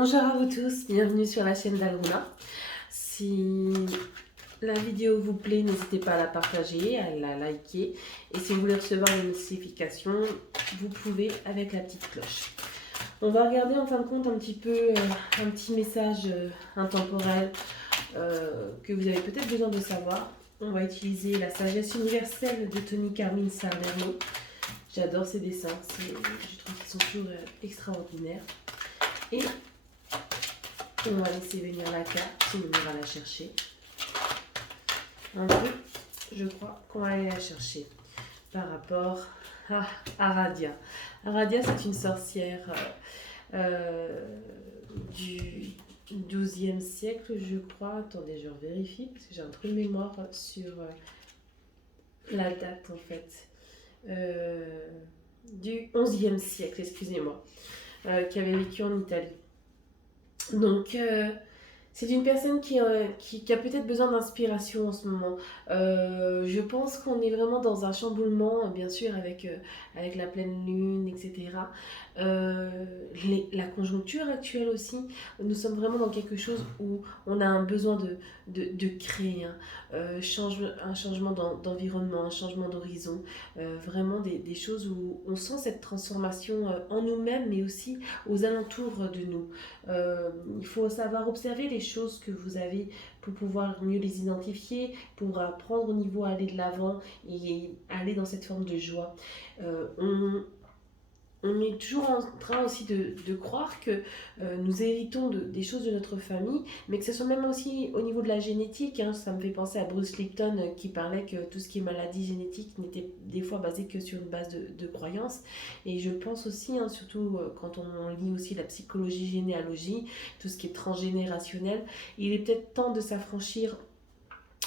Bonjour à vous tous, bienvenue sur la chaîne d'Alruna. Si la vidéo vous plaît, n'hésitez pas à la partager, à la liker. Et si vous voulez recevoir une notification, vous pouvez avec la petite cloche. On va regarder en fin de compte un petit peu un petit message intemporel que vous avez peut-être besoin de savoir. On va utiliser la sagesse universelle de Tony Carmine Salerno. J'adore ses dessins, je trouve qu'ils sont toujours extraordinaires. Et on va laisser venir la carte, sinon on ira la chercher. Un peu, je crois qu'on va aller la chercher par rapport à Aradia. Aradia, c'est une sorcière du XIIe siècle, je crois. Attendez, je vérifie parce que j'ai un trou de mémoire sur la date en fait. Du XIe siècle, excusez-moi, qui avait vécu en Italie. Donc, c'est une personne qui a peut-être besoin d'inspiration en ce moment. Je pense qu'on est vraiment dans un chamboulement, bien sûr, avec la pleine lune, etc. La conjoncture actuelle aussi, nous sommes vraiment dans quelque chose où on a un besoin de créer un changement d'environnement, un changement d'horizon, vraiment des choses où on sent cette transformation en nous-mêmes, mais aussi aux alentours de nous. Il faut savoir observer les choses que vous avez pour pouvoir mieux les identifier, pour apprendre au niveau, aller de l'avant et aller dans cette forme de joie. On est toujours en train aussi de croire que nous héritons des choses de notre famille, mais que ce soit même aussi au niveau de la génétique. Ça me fait penser à Bruce Lipton qui parlait que tout ce qui est maladie génétique n'était des fois basé que sur une base de croyances. Et je pense aussi, surtout quand on lit aussi la psychologie généalogie, tout ce qui est transgénérationnel, il est peut-être temps de s'affranchir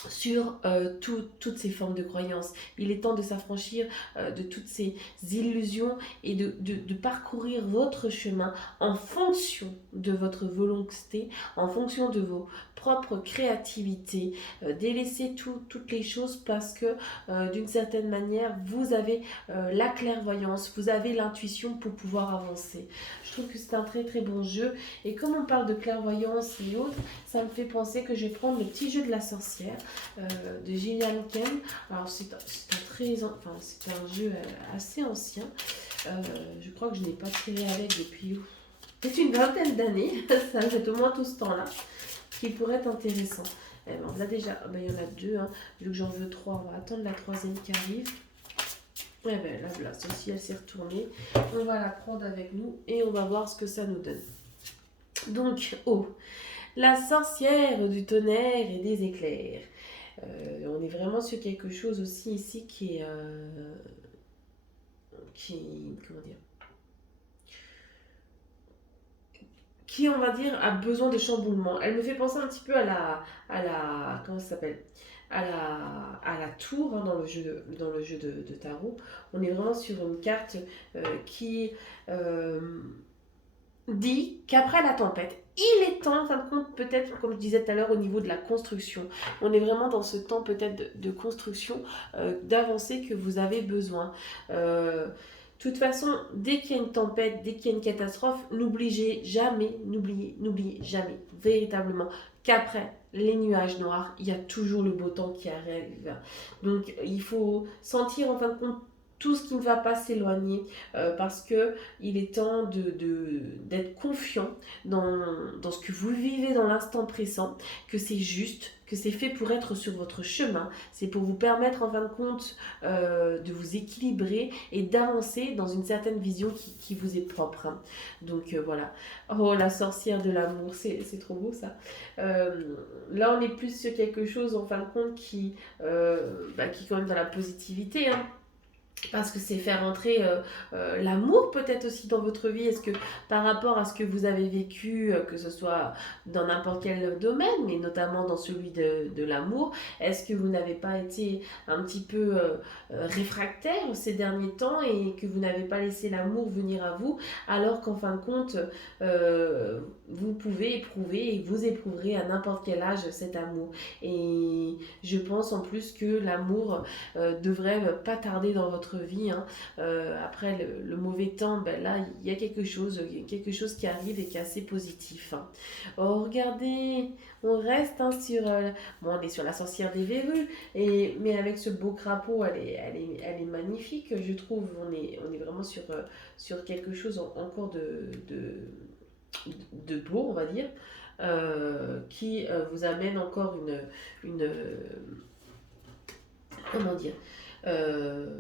sur toutes ces formes de croyances. Il est temps de s'affranchir de toutes ces illusions et de parcourir votre chemin en fonction de votre volonté, en fonction de vos propres créativités, délaisser toutes les choses parce que d'une certaine manière, vous avez la clairvoyance, vous avez l'intuition pour pouvoir avancer. Je trouve que c'est un très très bon jeu et comme on parle de clairvoyance et autres, ça me fait penser que je vais prendre le petit jeu de la sorcière de Gillian Ken. Alors c'est un jeu assez ancien. Je crois que je n'ai pas tiré avec depuis peut-être une vingtaine d'années. Ça fait au moins tout ce temps-là. Qui pourrait être intéressant. Alors là déjà, il y en a deux. Vu que j'en veux trois, on va attendre la troisième qui arrive. Et bien là, voilà, celle-ci elle s'est retournée. On va la prendre avec nous et on va voir ce que ça nous donne. Donc, la sorcière du tonnerre et des éclairs. On est vraiment sur quelque chose aussi ici comment dire, qui on va dire a besoin de chamboulement. Elle me fait penser un petit peu à la comment ça s'appelle, à la tour dans le jeu de tarot. On est vraiment sur une carte qui dit qu'après la tempête, il est temps, en fin de compte, peut-être, comme je disais tout à l'heure, au niveau de la construction. On est vraiment dans ce temps peut-être de construction, d'avancée que vous avez besoin. De toute façon, dès qu'il y a une tempête, dès qu'il y a une catastrophe, n'oubliez jamais, véritablement, qu'après les nuages noirs, il y a toujours le beau temps qui arrive. Donc, il faut sentir, en fin de compte, tout ce qui ne va pas s'éloigner parce que il est temps d'être confiant dans ce que vous vivez dans l'instant présent, que c'est juste, que c'est fait pour être sur votre chemin, c'est pour vous permettre en fin de compte de vous équilibrer et d'avancer dans une certaine vision qui vous est propre. Donc voilà. Oh, la sorcière de l'amour, c'est trop beau ça. Là on est plus sur quelque chose en fin de compte qui est quand même dans la positivité, parce que c'est faire entrer l'amour peut-être aussi dans votre vie. Est-ce que par rapport à ce que vous avez vécu, que ce soit dans n'importe quel domaine, mais notamment dans celui de l'amour, est-ce que vous n'avez pas été un petit peu réfractaire ces derniers temps et que vous n'avez pas laissé l'amour venir à vous, alors qu'en fin de compte, vous pouvez éprouver et vous éprouverez à n'importe quel âge cet amour. Et je pense en plus que l'amour devrait pas tarder dans votre votre vie, hein. Après le mauvais temps, ben là, il y a quelque chose qui arrive et qui est assez positif, hein. Oh, regardez, on reste hein, bon, on est sur la sorcière des verrues, mais avec ce beau crapaud, elle est magnifique, je trouve. On est vraiment sur quelque chose encore de beau, on va dire, qui vous amène encore une comment dire, euh,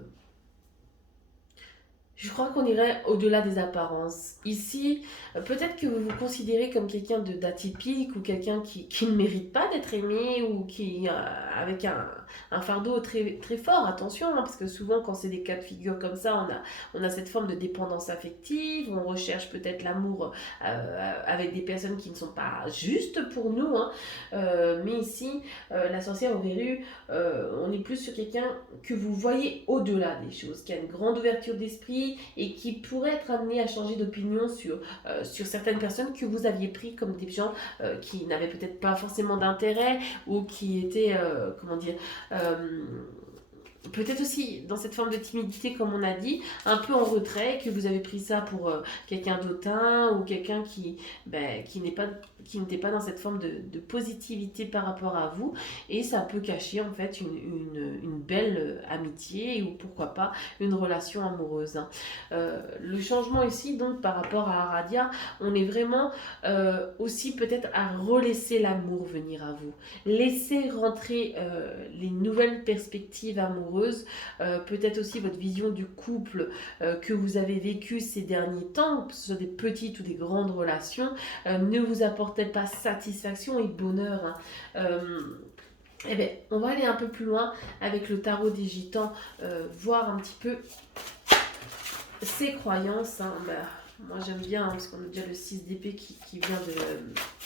je crois qu'on irait au-delà des apparences. Ici, peut-être que vous vous considérez comme quelqu'un d'atypique ou quelqu'un qui ne mérite pas d'être aimé ou qui avec un fardeau très, très fort. Attention, hein, parce que souvent quand c'est des cas de figure comme ça, on a cette forme de dépendance affective, on recherche peut-être l'amour avec des personnes qui ne sont pas justes pour nous, hein. Mais ici, la sorcière aux verrues, on est plus sur quelqu'un que vous voyez au-delà des choses, qui a une grande ouverture d'esprit et qui pourrait être amené à changer d'opinion sur certaines personnes que vous aviez pris comme des gens qui n'avaient peut-être pas forcément d'intérêt ou qui étaient, comment dire, euh, peut-être aussi dans cette forme de timidité, comme on a dit, un peu en retrait, que vous avez pris ça pour quelqu'un d'autant ou quelqu'un qui n'était pas dans cette forme de positivité par rapport à vous. Et ça peut cacher en fait une belle amitié ou pourquoi pas une relation amoureuse, hein. Le changement ici, donc par rapport à Aradia, on est vraiment aussi peut-être à relaisser l'amour venir à vous. Laissez rentrer les nouvelles perspectives amoureuses, peut-être aussi votre vision du couple que vous avez vécu ces derniers temps, que ce soit des petites ou des grandes relations, ne vous apportait pas satisfaction et bonheur, hein. Eh bien, on va aller un peu plus loin avec le tarot des gitans, voir un petit peu ses croyances, hein. Bah, moi j'aime bien, hein, parce qu'on a déjà le 6 d'épée qui vient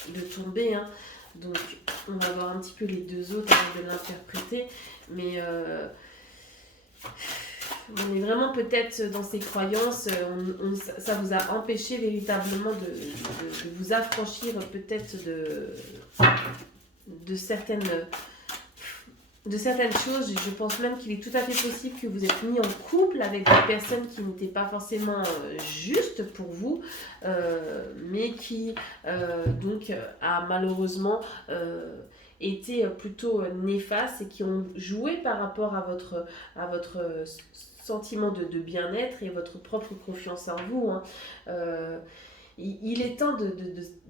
de tomber, hein. Donc on va voir un petit peu les deux autres avant de l'interpréter. Mais on est vraiment peut-être dans ces croyances, ça vous a empêché véritablement de vous affranchir peut-être de certaines choses. Je pense même qu'il est tout à fait possible que vous êtes mis en couple avec des personnes qui n'étaient pas forcément justes pour vous, mais qui donc a malheureusement été plutôt néfastes et qui ont joué par rapport à votre sentiment de bien-être et votre propre confiance en vous, hein. Il est temps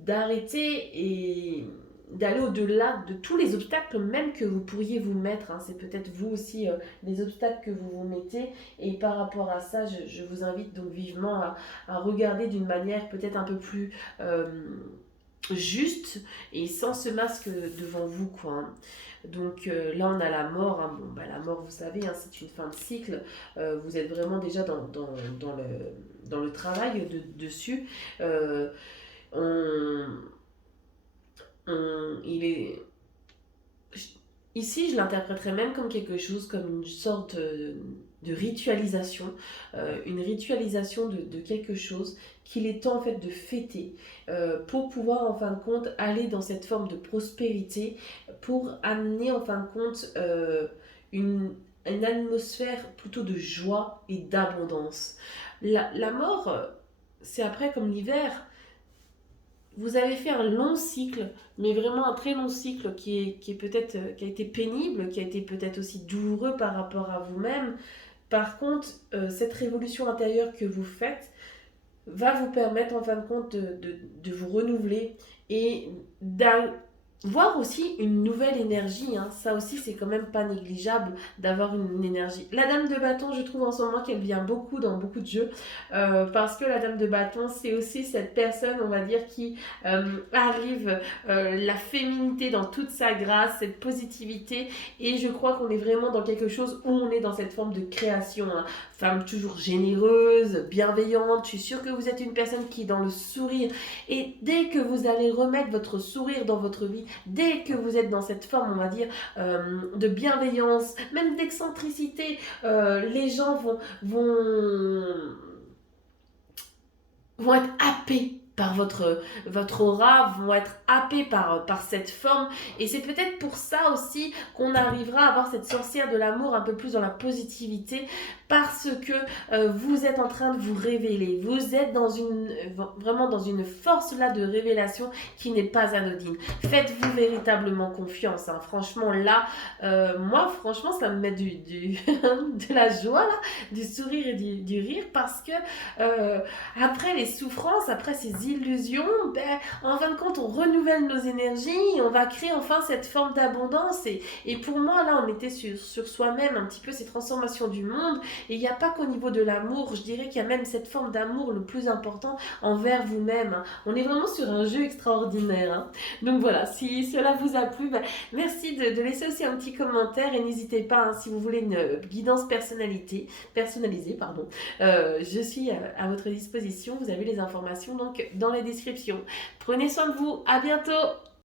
d'arrêter et d'aller au-delà de tous les obstacles même que vous pourriez vous mettre, hein. C'est peut-être vous aussi les obstacles que vous vous mettez, et par rapport à ça, je vous invite donc vivement à regarder d'une manière peut-être un peu plus juste et sans ce masque devant vous, quoi, hein. Donc là on a la mort, hein. Bon, bah, la mort vous savez, hein, c'est une fin de cycle. Vous êtes vraiment déjà dans le travail dessus. On, il est Ici, je l'interpréterais même comme quelque chose, comme une sorte de ritualisation, une ritualisation de quelque chose qu'il est temps en fait de fêter pour pouvoir en fin de compte aller dans cette forme de prospérité, pour amener en fin de compte une atmosphère plutôt de joie et d'abondance. La mort, c'est après comme l'hiver. Vous avez fait un long cycle, mais vraiment un très long cycle qui est peut-être qui a été pénible, qui a été peut-être aussi douloureux par rapport à vous-même. Par contre, cette révolution intérieure que vous faites va vous permettre en fin de compte de vous renouveler et voir aussi une nouvelle énergie, hein. Ça aussi, c'est quand même pas négligeable d'avoir une énergie. La dame de bâton, je trouve en ce moment qu'elle vient beaucoup dans beaucoup de jeux, parce que la dame de bâton, c'est aussi cette personne, on va dire, qui arrive la féminité dans toute sa grâce, cette positivité, et je crois qu'on est vraiment dans quelque chose où on est dans cette forme de création, hein. Femme toujours généreuse, bienveillante. Je suis sûre que vous êtes une personne qui est dans le sourire, et dès que vous allez remettre votre sourire dans votre vie, dès que vous êtes dans cette forme, on va dire, de bienveillance, même d'excentricité, les gens vont être happés par votre aura, vont être happés par cette forme. Et c'est peut-être pour ça aussi qu'on arrivera à avoir cette sorcière de l'amour un peu plus dans la positivité, parce que vous êtes en train de vous révéler. Vous êtes vraiment dans une force là de révélation qui n'est pas anodine. Faites-vous véritablement confiance. Hein. Franchement, là, moi, franchement, ça me met de la joie, là, du sourire et du rire, parce que après les souffrances, après ces illusions, ben, en fin de compte, on renouvelle nos énergies et on va créer enfin cette forme d'abondance. Et pour moi, là, on était sur soi-même, un petit peu ces transformations du monde. Et il n'y a pas qu'au niveau de l'amour, je dirais qu'il y a même cette forme d'amour le plus important envers vous-même. Hein. On est vraiment sur un jeu extraordinaire. Hein. Donc voilà, si cela vous a plu, ben, merci de laisser aussi un petit commentaire et n'hésitez pas, hein, si vous voulez une guidance personnalisée, pardon, je suis à votre disposition. Vous avez les informations donc dans les descriptions. Prenez soin de vous, à bientôt.